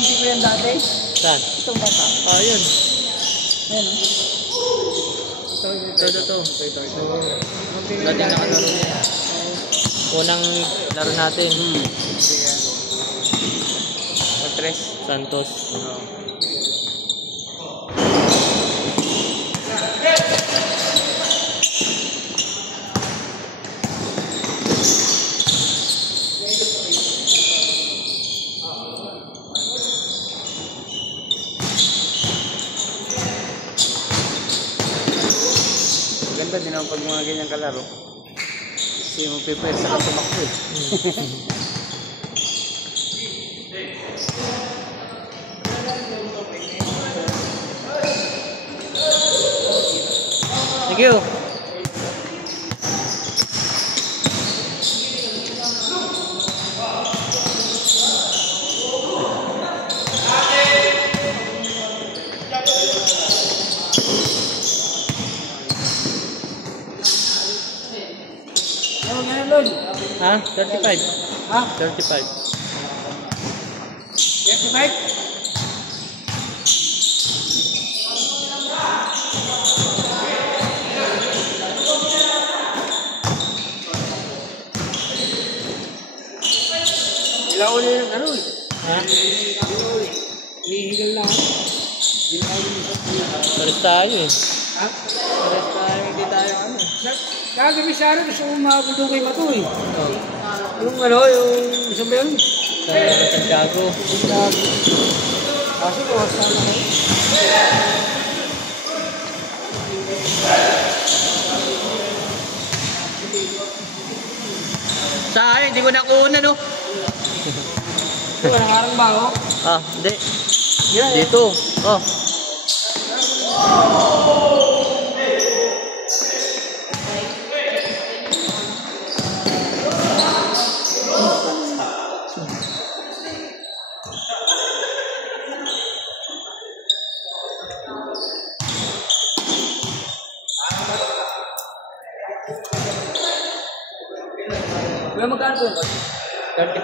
kakampi ko yan dati. Saan? Itong bata. Ah, yun. Ayan o. Ito. Dati nakalaro niya. Unang laro natin. Tres. Santos. Ganda din ang pag mga ganyang kalaro. Kasi mo prepare sa tumakbo eh. Thank you. Ha? 35. Ha? 35. 35? Ilang uli yung ano eh? Ha? Hinihigal na ako. Pares tayo eh. Ha? Pares tayo, hindi tayo ano. Kagabi sa araw, gusto kong makabulong kay Mato eh. Oh. Yung ano, yung isang ba yun? Sa Santiago. Kaso ko, saan na kayo? Saan? Hindi ko nakuha no? Ito, walang arang ba ako? Ah, hindi. Dito. Oh. Wala magkano po yun? 35.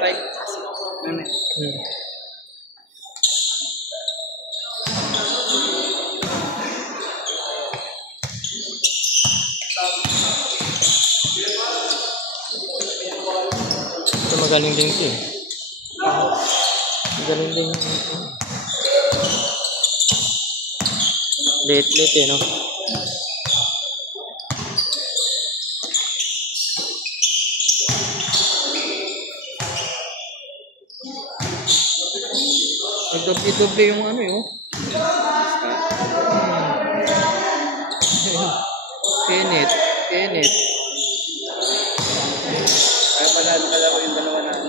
Ito magaling din ito eh. Magaling din ito. Late eh no? Nagdoble-doble yung ano yun. Kenit. Kaya pala kalaro yung dalawa na ano.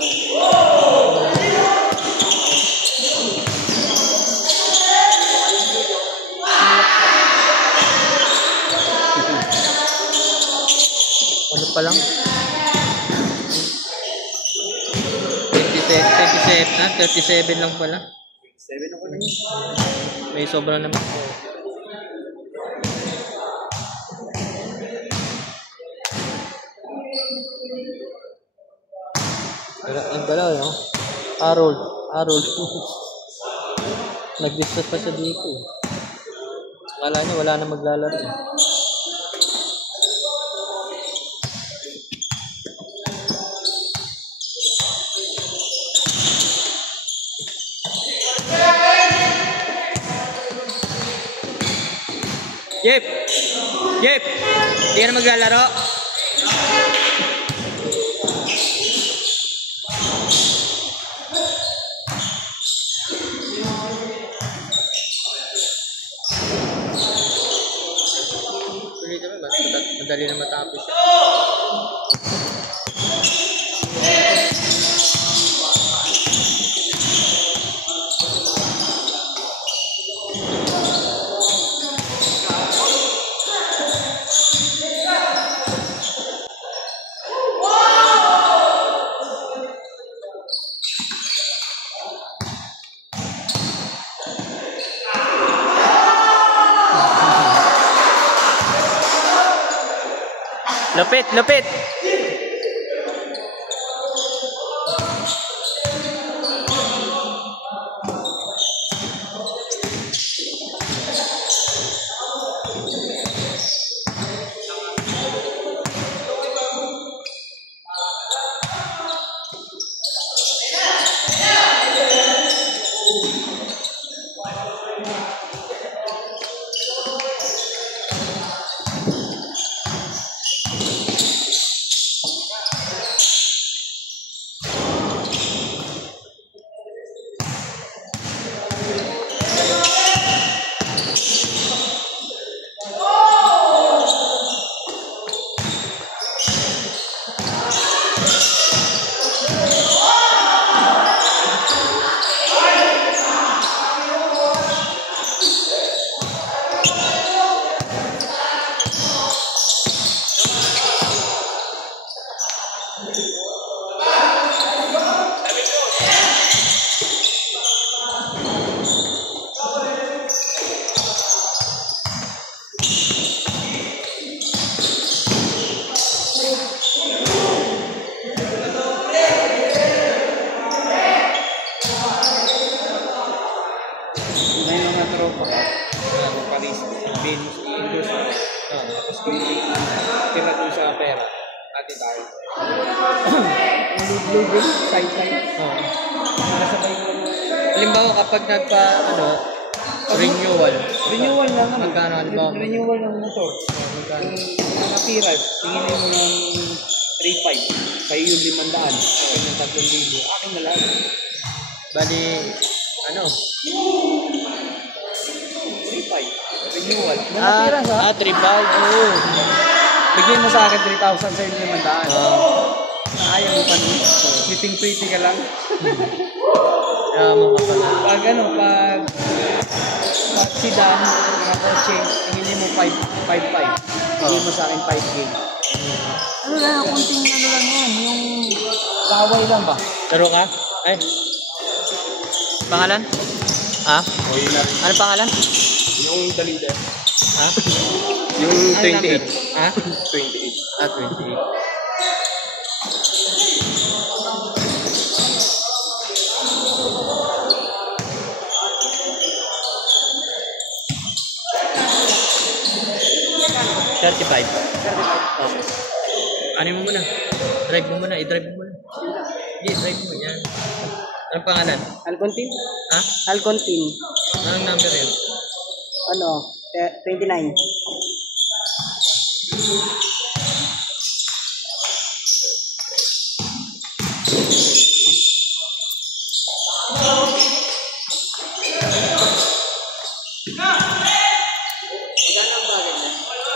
Ano pa lang? 37 lang pala. 7 ako lang. May sobra naman. Ang dalaw, no? Harold. Nag-discuss pa siya dito. Akala niya wala na maglalaro. Jep! Hindi ka na maglalaro? Madali na matapos. Lupit. May mga tropa ka. Mga Paris, Venus, Indus. Tapos kung tira doon sa pera, ati tayo. Lug-lug, side-side. Nakasabay ko lang. Halimbawa kapag renewal. Renewal lang naman. Magkano halimbawa? Renewal ng motor. Magkano? Yung natira, tinginin mo ng 3.5. Kayo yung 500. Akin ng 3,000. Akin na lang. Bali, 3.5. Renewal. Yung natira sa... 3.5. Oo. Bigyan mo sa akin 3,000 sa yung 500. Ayaw mo pa nun. Pretty ka lang. Yaman ka pala. Pag sedan, mga kotse, tingin mo 5.5. Bigyan mo sa akin 5K. Ano lang, kunting lang yan. Yung kaway lang ba? Laro ka? Ay. Pangalan? Ha? Ano pangalan? Yung dalida. Ha? Yung Ano number? Ha? 28. 28. $35. Okay. Ano mo muna? Drive mo muna. I-drive mo muna. Hindi, drive mo. Yan. Anong pangalan? Alcontin? Ha? Alcontin. Anong number yun? 29.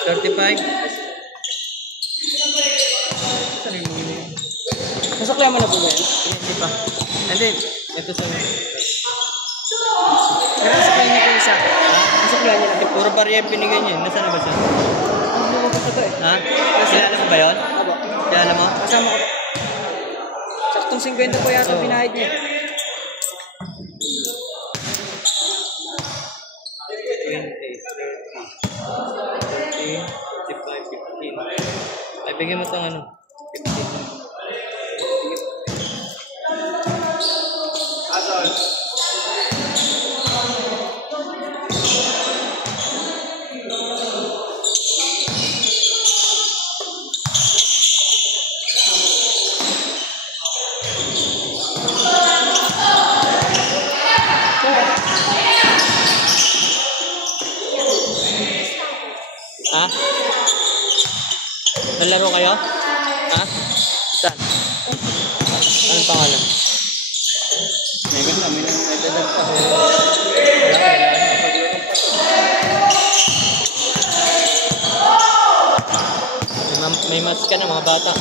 $35. Saan yung mga yun? Nasuklihan mo na po ba yan? Hindi pa. Hindi. Ito sa... Pero nasuklihan niya po isa. Nasuklihan niya na. Puro barya yung binigay niya. Nasaan na ba siya? Ang buko ko ito eh. Ha? Kilala mo ba yun? Aba. Kilala mo? Kasama ko. Saktong 50 po yata binahid niya. 15. Ay, bigyan mo sa 15. Asol. Ha? Nalaro kayo? Ha? Saan? Anong pangalan? May ganda, may nagdadag pa. May match ka na mga bata.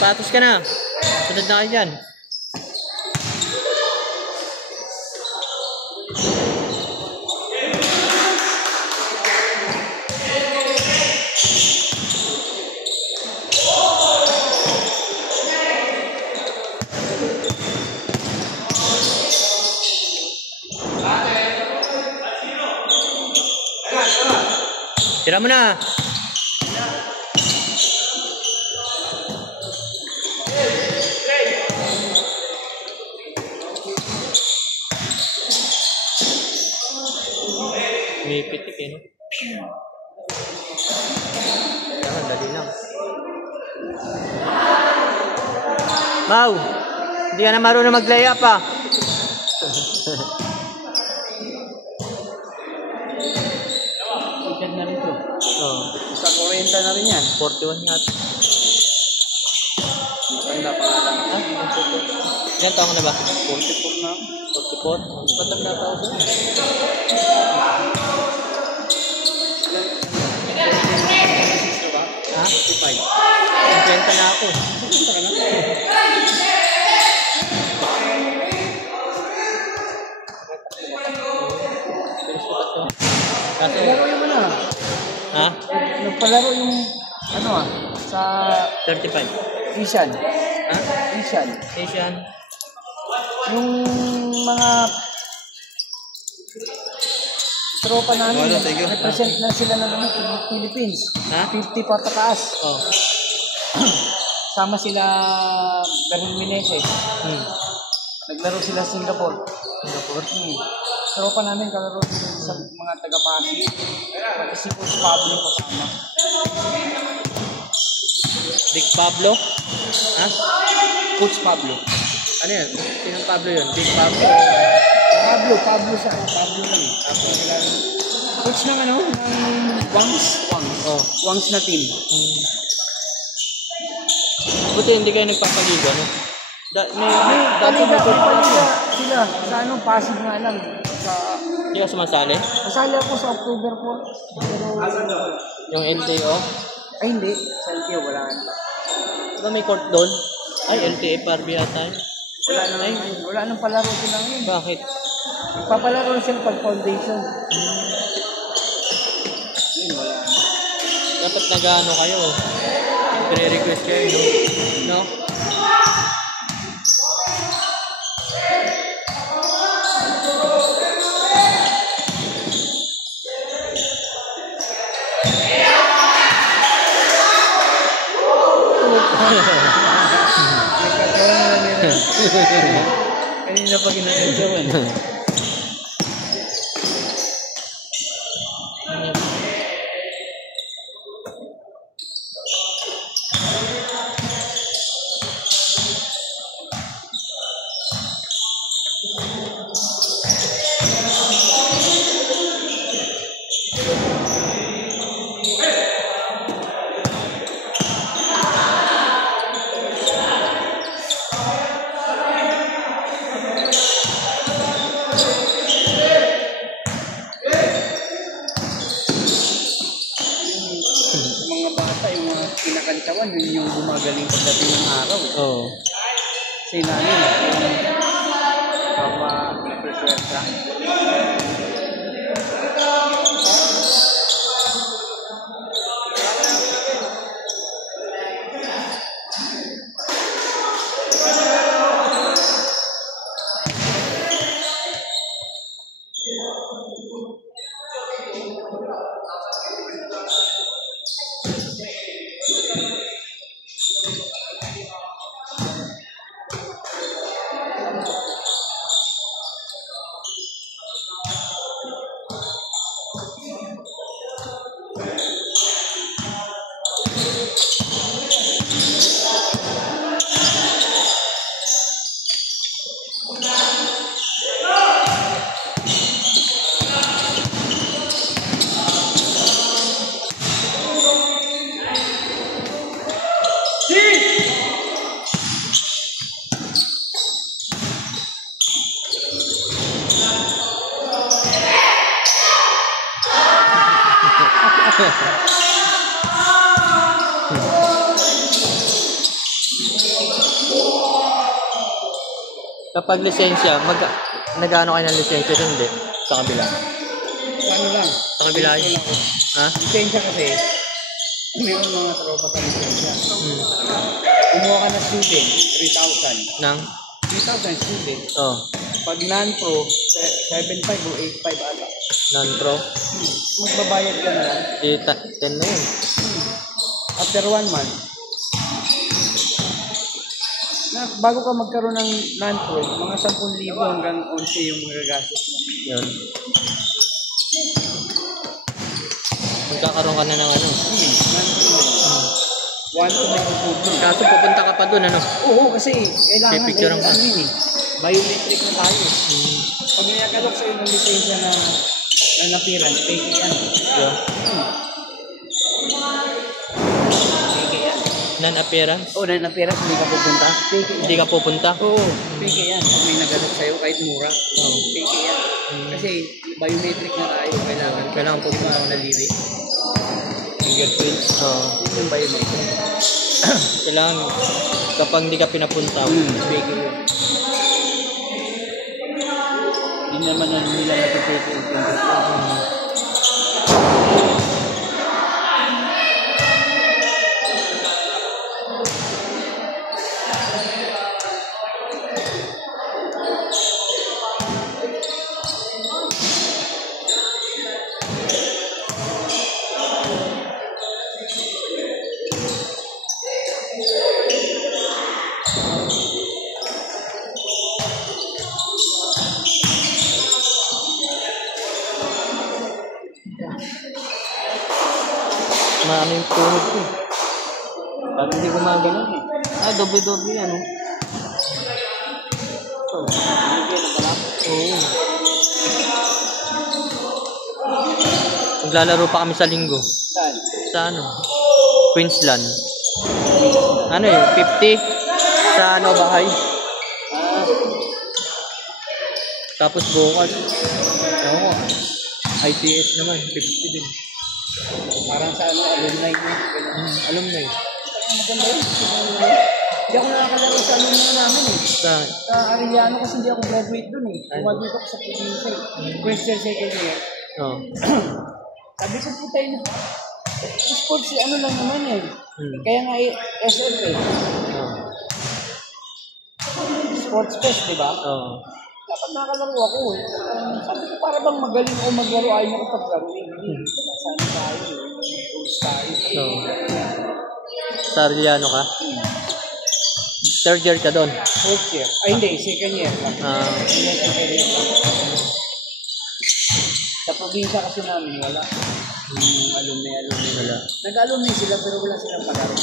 Sapatos ka na. Sunod na kayo dyan. Tira mo na. May pitik eh, no? Kailangan, dali lang. Mau! Hindi ka na marunong mag-layup ah! Ikan na rin to. Oo. Sa 40 na rin yan. 41 yata. Matanda pa nga lang. Ilan taong na ba? 44 na. 44? Patanda pa ako sa'yo. Ha? 55. 50 na ako. Kaso, Nagpalaro yung ano ah. ha? Nagpalaro yung ano ah. Sa 35. Asian. Ha? Asian. Asian. Yung mga tropa namin, represent na sila ng ano, Philippines. Ha? 50 patataas. Oh. Sama sila Berlin Meneses. Naglaro sila sa Singapore. Tropa namin kalaro sa mga taga-Pasig. Pati si Coach Pablo kasama. Big Pablo? Ha? Coach Pablo. Ano yan? Sinong Pablo yun? Big Pablo? Pablo siya. Pablo lang eh. Coach ng ano? Ng Wangs. Oh. Wangs na team. Buti hindi kayo nagpapaligo, no? Dati May paliga sila. Sa ano, Pasig nga lang. Hindi ka sumasali? Kasali ako sa October 4. Pero, Yung LTO? ay hindi. Sa LTO wala. Diba may court doon? Ay, LTA Parby yata yun. Wala nang palaro sila ngayon. Bakit? Papalaro sila pag foundation. Dapat nag-ano kayo? Pre-request kayo, no? No? Kanina pa ginagawa. Kinakantawan, yun yung gumagaling pagdating ng araw. Oo. Kasi namin, yung papa-prepare. Kapag lisensya, nag-ano kayo ng lisensya hindi? Sa kabila? Sa ano lang? Sa kabila yun? Ha? Lisensya kasi, mayroon mga tropa sa lisensya. Kumuha ka na student, 3,000. Nang? 3,000 student. Oh. Pag non-pro, 7,500 o 8,500 ata. Non-pro? Magbabayad ka na lang. Di 10 na yun. After 1 month, bago ka magkaroon ng non-pro, mga 10,000 hanggang 11 yung magagastos mo. Yun. Magkakaroon ka na ng ano? One to make improvement. Kaso pupunta ka pa dun, ano? Oo, kasi kailangan Pipicture ang ano yun eh. Biometric na tayo. Pag niyakadok sa'yo ng lisensya na appearance, fake yan. Yeah. Fake yan. Non-appearance? Oo, non-appearance, hindi ka pupunta. Fake yan. Hindi ka pupunta? Oo, fake yan. Pag may nagadok sa'yo, kahit mura, fake yan. Kasi biometric na tayo, kailangan pupunta ng naliri. Fingerprint? Oo. Yun yung biometric. Kailangan kapag hindi ka pinapunta. Fake yun. Hindi naman nila natipake yung fingerprint. maano yung tuhod ko. Bakit hindi gumagalaw eh? Doble-doble yan, oh. So, binigyan na pala. Oo. Maglalaro pa kami sa linggo. Saan? Sa ano? Queensland. Ano yun? 50? Sa ano, bahay. Ah, Tapos bukas. Oo. ITS naman. 50 din. parang sa ano, alumni mo. Alumni. Maganda yun. Hindi ako nakakalaro sa alumni namin eh. Sa... Sa Arellano kasi hindi ako graduate dun eh. Graduate ako sa probinsya eh. First year, second year. Oo. Sabi ko po tayo na. Sports ano lang naman eh. Hmm. Kaya nga SM eh. Oo. Sports fest, di ba? Oo. Dapat nakakalaro ako eh. Sabi ko para bang magaling ako maglaro, ayaw ako paglaro eh. Hindi. Saan tayo eh. Rules tayo. Oo. Sa Arellano ka? Third year ka doon? Fourth year. Ay hindi, second year lang. Second year lang. Sa probinsya kasi namin wala. Alumni. Wala. Nag-alumni sila pero wala silang palaro.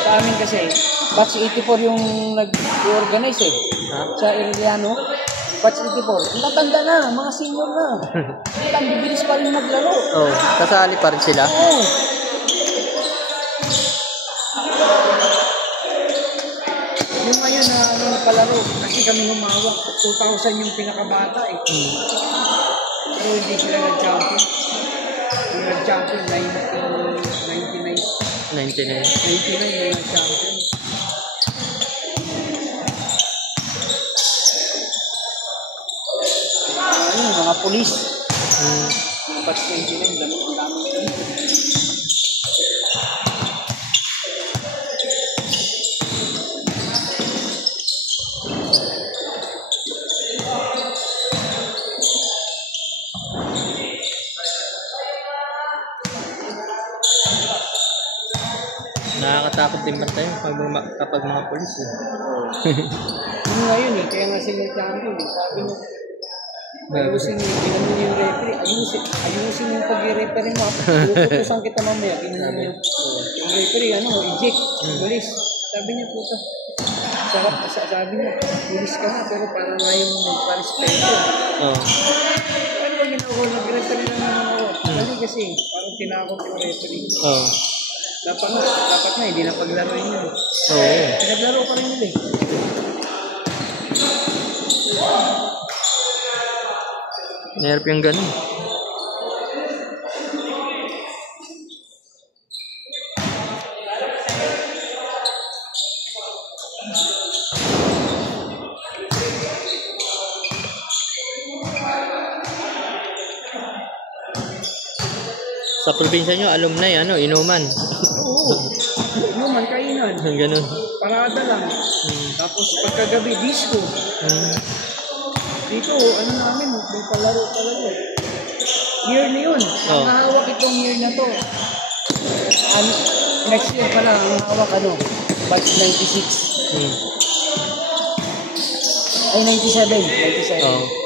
Sa amin kasi, batch 84 yung nag-organize eh. Ha? Sa Arellano, batch 84. Ang tatanda na, mga senior na. Ang bibilis pa rin maglaro. Oo. Kasali pa rin sila? Oo. Yung ngayon na palaro, kasi kami humawak. 2,000 yung pinakabata eh. Pero hindi sila nag-champion. Yung nag-champion, 99. 99. 99 yung nag-champion. Ayun, mga polis. Batch 99, dami. Nakakatakot din ba tayo kapag mga polis eh? Yung ngayon eh, kaya nga sila champion eh. Sabi mo, ayusin yung referee, ayusin yung pag-referee mo. Puputusan kita mamaya, ginanong yung referee, eject, pulis. Sabi niya po sabi niya, pulis ka nga, pero parang ngayon magpa-respeto. Oo. Ano ba ginagawa? Nag-referee lang naman ako. Kasi kasi, parang tinakot yung referee. Oo. Dapat na, hindi na paglaruin yun. Oo. Pinaglaro pa rin nila eh. Nahirap yung ganun. Sa probinsya nyo, alumni, inuman. Oo. Inuman, kainan. Ganun. Parada lang. Tapos pagkagabi, disco. Dito, namin, may palaro talaga. Year na yun. Ang hawak itong year na to. Next year pala, ang hawak batch 96. Ay, 97. Oo.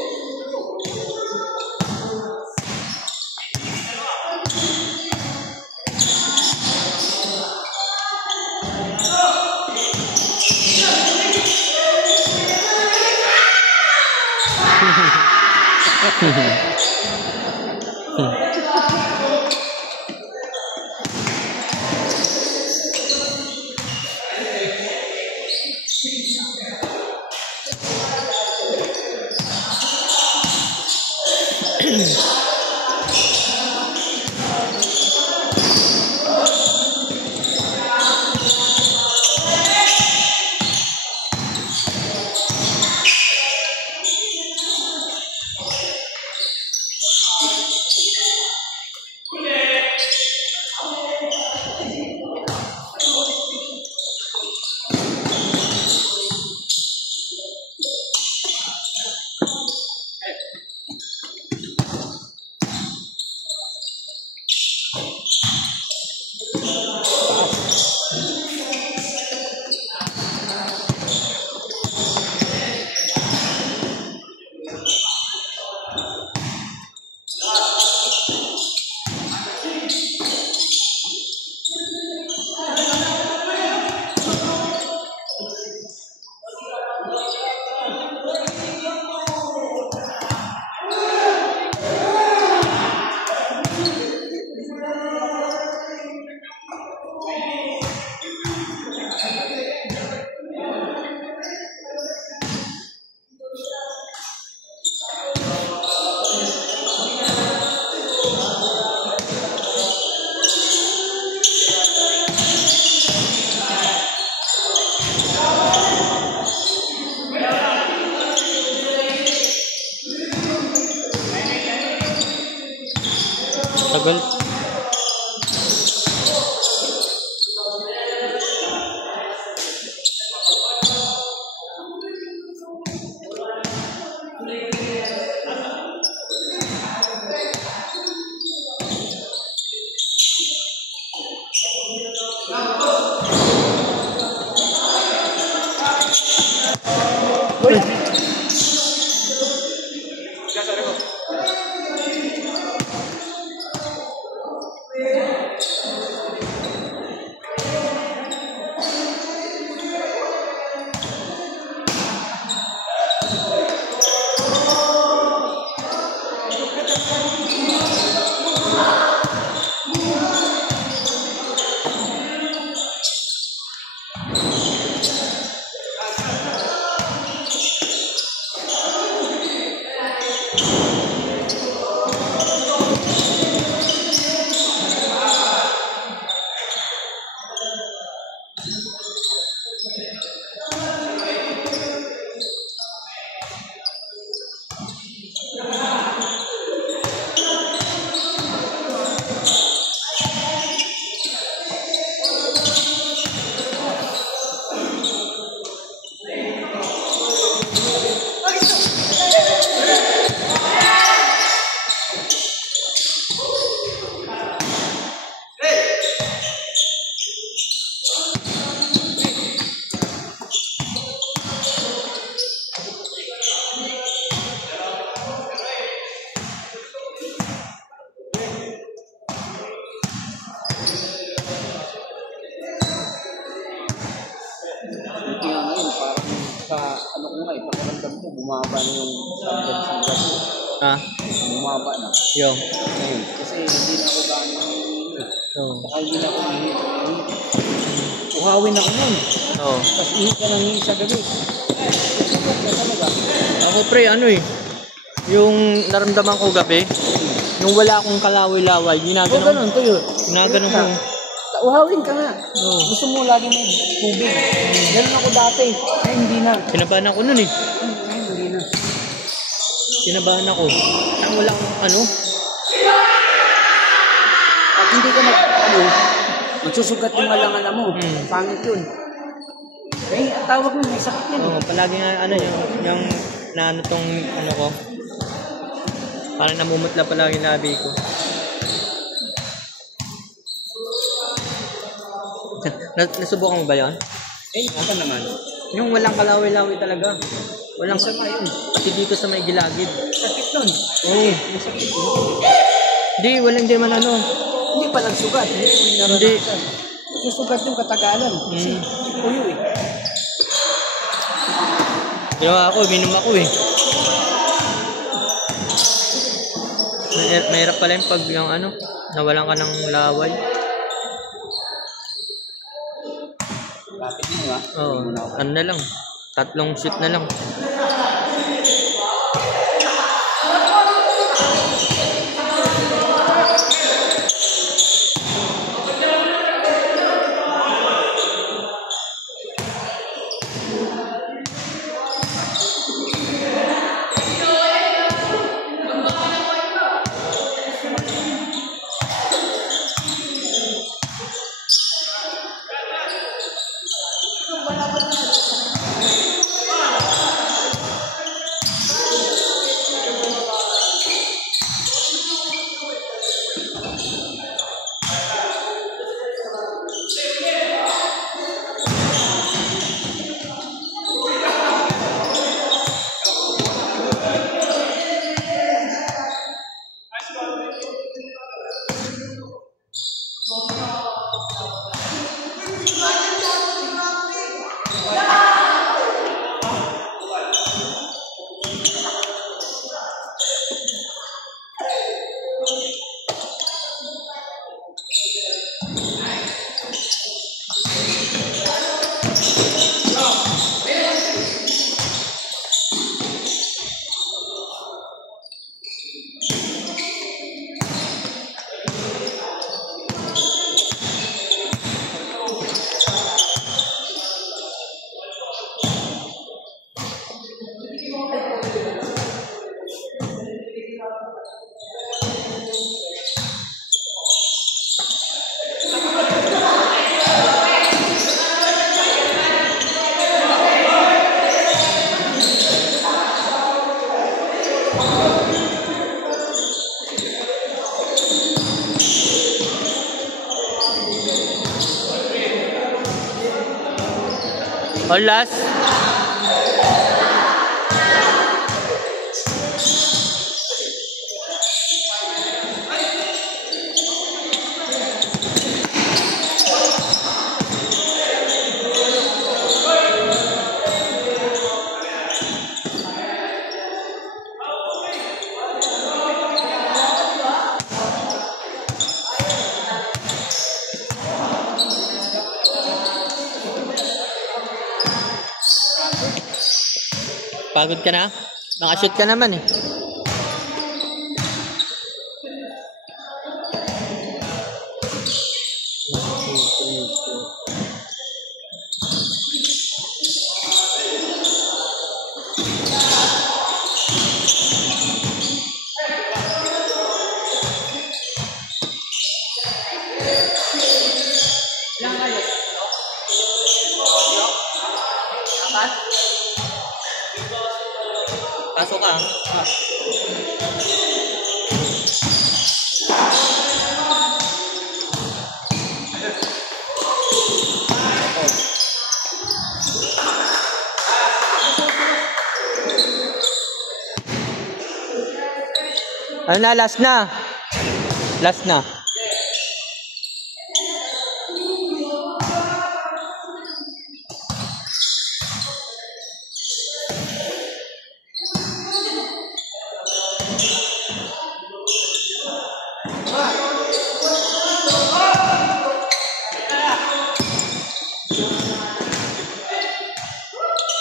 Tagal. Buti nga ngayon, parang sa ano ko nga, pakiramdam ko, bumaba na yung standard sugat. Ha? Bumaba na. Yung. Ngayon, kasi hindi na ako gano'ng Oo. saka hindi na ako ihit. Uhawin ako nun. Oo. Tapos ihit ka ng ihit sa gabi. Sugat ka talaga. Ako pre, ano eh. Yung naramdaman ko gabi, yung wala akong kalaway-laway, O ginaganon. ganun, tuyo. Ginaganon ko. Uhawin ka nga. Gusto mo lagi may tubig. Ganun ako dati. Ay, hindi na. Kinabahan ako nun eh. Ay, hindi na. Kinabahan ako. Ang wala akong ano. Pag hindi ka magsusugat yung alangan mo. Pangit yun. Eh, tawag mo, may sakit yun. Oo, palagi nga ano yung naano tong ano ko. Parang namumutla palagi yung labi ko. Nasubukan mo ba yun? Eh, ako naman. Yung walang kalaway-laway talaga. Walang Sama yun. pati dito sa may gilagid. Sakit nun. Oo. May sakit. Hindi, walang di man ano. Hindi pa nagsugat. Hindi. Susugat yung katagalan. Kasi, tuyo eh. Ginawa ako, minum ako eh. Mahirap pala yung pag yung ano, nawalan ka ng laway. Kapit mo ha. Oo, ano na lang. 3 shoot na lang. Or last. Pagod ka na? Nakashoot ka naman eh. Pasok ka. Ano na, last na. Last na.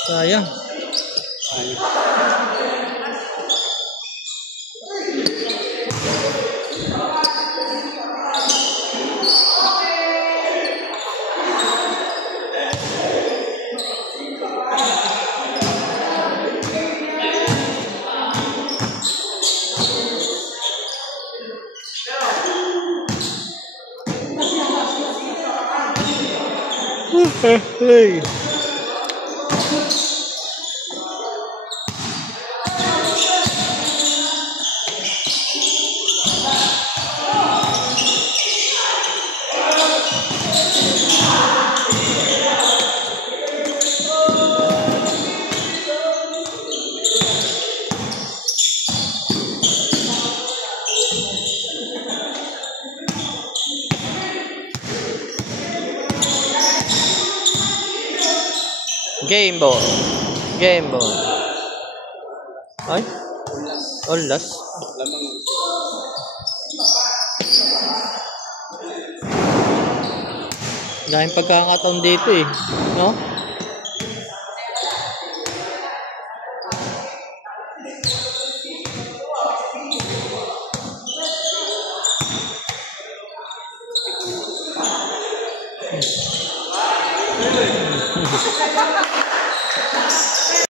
Sayang. Hey. Game ball. Game ball. Ay? Olas. Dahil pagkakataon dito eh. No?